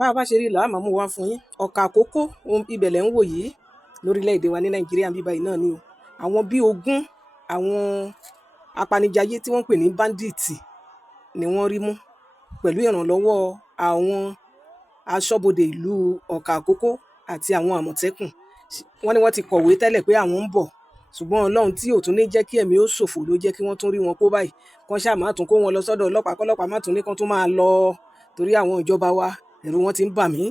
bá a bá ṣe rí làá máa mú wá fún yín. Ọ̀kà àkókó ibẹ̀ lẹ̀ ń wò yìí lórílẹ̀‐èdè wa ní Nàìjíríà bíbá yìí náà ni o. Àwọn bíi ogún àwọn apanijayé tí wọ́n pè ní bandits ni wọ́n rí mú pẹ̀lú ìrànlọ́wọ́ àwọn aṣọ́bodè ìlú Ọ̀kà àkókó àti àwọn àmọ̀tẹ́kùn. Wọ́n ní wọ́n ti kọ̀wé tẹ́lẹ̀ pé àwọn ń bọ̀, ṣùgbọ́n Ọlọ́run tí ò tún ní jẹ́ kí ẹ̀mí ó ṣòfò ló jẹ́ kí wọ́n tún rí wọn kó báyìí. Kán ṣáà má tún kó wọn lọ sọ́dọ̀ ọlọ́pàá, kọ́lọ́pàá má tún ní kán tún máa lọ, torí àwọn ìjọba wa ẹ̀rù wọn ti ń bà mí.